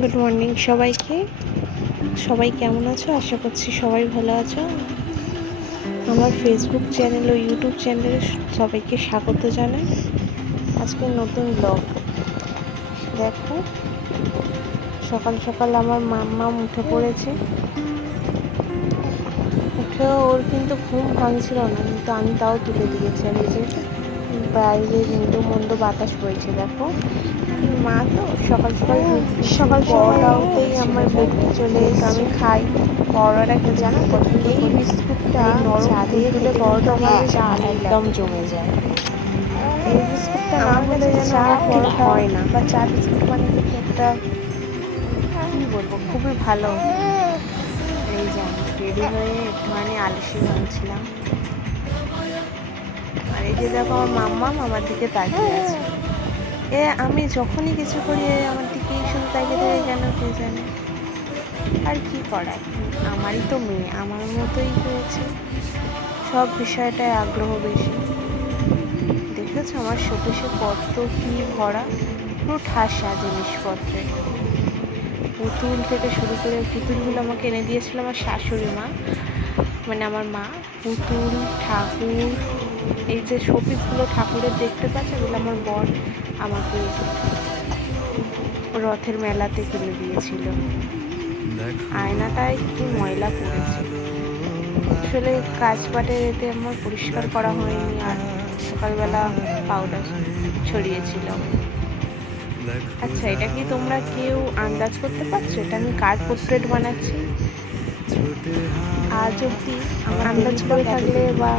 Good morning সবাইকে। সবাই কেমন আছো? আশা করছি সবাই ভালো আছো। আমার ফেসবুক চ্যানেল ও ইউটিউব চ্যানেলে সবাইকে স্বাগত জানাই। আজকে নতুন ব্লগ। দেখো, সকাল সকাল আমার মাম্মা উঠে পড়েছে। উঠেও ওর কিন্তু ঘুম ভাঙছিল না, কিন্তু আমি তাও তুলে দিয়েছি। আর এই যে বাইরে মৃদু মন্দ বাতাস বইছে, দেখো। মা তো সকাল সকাল পরোটা উঠতেই আমার বেডটি চলে এসে আমি খাই। পরোটা খেতে জানো পছন্দ এই বিস্কুটটা চা দিয়ে খেতে পরোটা আমার চা একদম জমে যায়। এই বিস্কুটটা না হলে যেন আমার পরোটা হয় না, বা চা বিস্কুট মানে কিন্তু একটা কি বলবো, খুবই ভালো। এই যে আমি রেডি হয়ে একটুখানি আলসি ভাঙছিলাম। আর এই যে দেখো আমার মাম্মা আমার দিকে তাকিয়ে আছে। আমি যখনই কিছু করি আমার দিকে শুধু তাকিয়ে থাকে, কেন কে জানে। আর কি করার, আমারই তো মেয়ে, আমার মতোই হয়েছে। সব বিষয়টায় আগ্রহ বেশি। দেখেছো আমার শোকেসে কত কি ভরা, পুরো ঠাসা জিনিসপত্রে। পুতুল থেকে শুরু করে, পুতুলগুলো আমাকে এনে দিয়েছিল আমার শাশুড়ি মা, মানে আমার মা। পুতুল, ঠাকুর, এই যে শোপিসগুলো ঠাকুরের দেখতে পাচ্ছ, এগুলো আমার বর আমাকে রথের মেলাতে কিনে দিয়েছিল। আয়নাটায় কি ময়লা পড়েছে, আসলে কাজ পাটের এতে আমার পরিষ্কার করা হয়নি। আর সকালবেলা পাউডার ছড়িয়েছিল। আচ্ছা, এটা কি তোমরা কেউ আন্দাজ করতে পারছো এটা আমি কার পোর্ট্রেট বানাচ্ছি? আজ অব্দি আমার আন্দাজ করে থাকলে বা